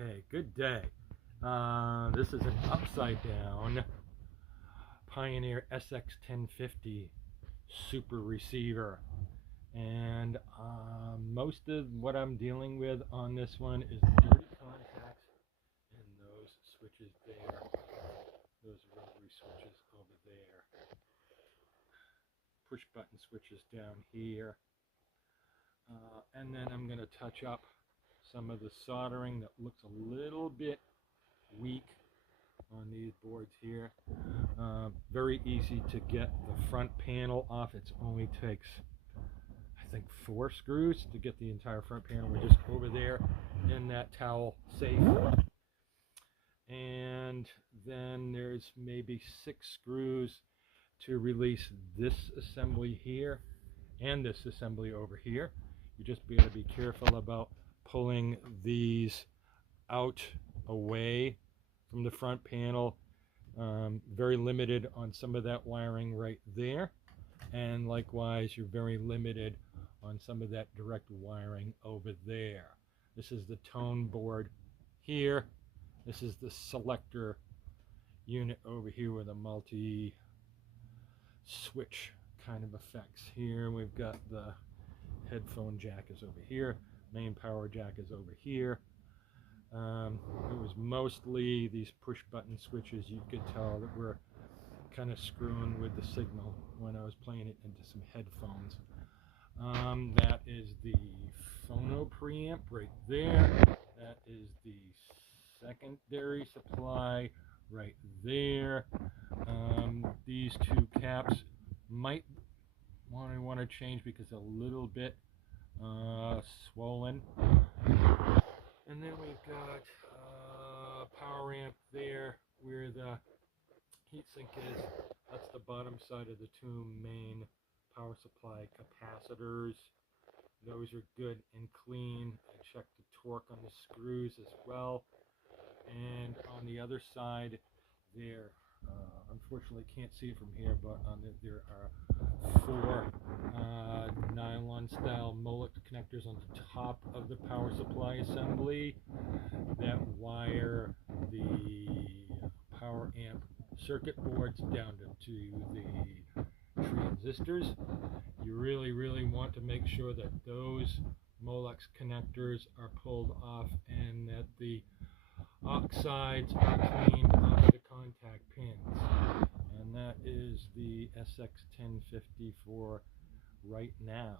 Okay, good day. This is an upside down Pioneer SX1050 super receiver, and most of what I'm dealing with on this one is dirty contacts and those switches there, those rotary switches over there, push button switches down here, and then I'm going to touch up some of the soldering that looks a little bit weak on these boards here. Very easy to get the front panel off. It only takes, I think, 4 screws to get the entire front panel. We're just over there in that towel safe. And then there's maybe 6 screws to release this assembly here and this assembly over here. You just got to be careful about pulling these out away from the front panel. Very limited on some of that wiring right there, and likewise you're very limited on some of that direct wiring over there. This is the tone board here. This is the selector unit over here with a multi switch kind of effects. Here we've got the headphone jack is over here, main power jack is over here. It was mostly these push button switches. You could tell that we're kind of screwing with the signal when I was playing it into some headphones. That is the phono preamp right there. That is the secondary supply right there. These 2 caps might want to change because they're a little bit swollen. And then we've got power amp there where the heatsink is. That's the bottom side of the 2 main power supply capacitors. Those are good and clean. I checked the torque on the screws as well. And on the other side there, unfortunately can't see it from here, but there are 4 nylon style Molex connectors on the top of the power supply assembly that wire the power amp circuit boards down to the transistors. You really want to make sure that those Molex connectors are pulled off and that the oxides are cleaned off the contact pins. And that is the SX1050 for right now.